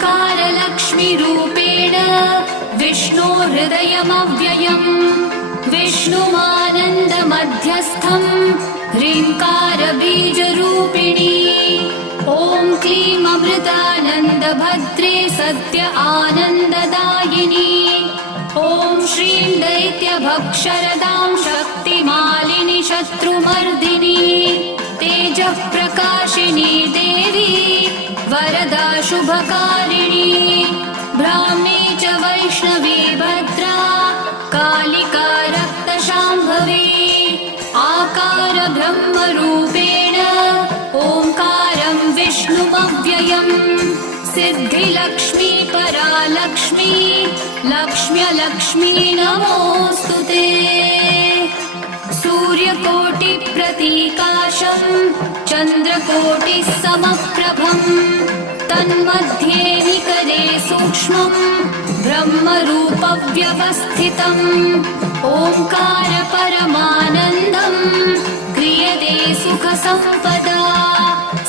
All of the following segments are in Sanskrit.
ओङ्कारलक्ष्मीरूपेण विष्णोर्हृदयमव्ययम् विष्णुमानन्दमध्यस्थम् ह्रीङ्कारबीजरूपिणी ॐ क्लीं अमृतानन्दभद्रे सत्य आनन्ददायिनी ॐ श्रीं दैत्यभक्षरदां शक्तिमालिनि शत्रुमर्दिनी तेजःप्रकाशिनी देवी वरदा शुभकारिणी ब्राह्मी च वैष्णवी भद्रा कालिका रक्तशाम्भवी आकार ब्रह्मरूपेण ओङ्कारं विष्णुमव्ययम् सिद्धिलक्ष्मी परालक्ष्मी लक्ष्म्यलक्ष्मी नमोऽस्तु ते सूर्यकोटिप्रतीकाशं चन्द्रकोटिसमप्रभं तन्मध्ये निकरे सूक्ष्मं ब्रह्मरूपव्यवस्थितम् ओङ्कार परमानन्दं क्रियते सुखसम्पदा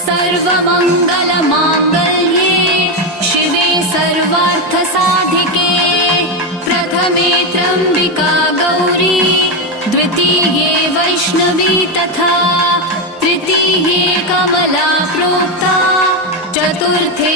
सर्वमङ्गलमाङ्गल्ये शिवे सर्वार्थसाधिके प्रथमे त्र्यम्बिका गौरी द्वितीये वैष्णवी तथा तृतीये कमला प्रोक्ता चतुर्थे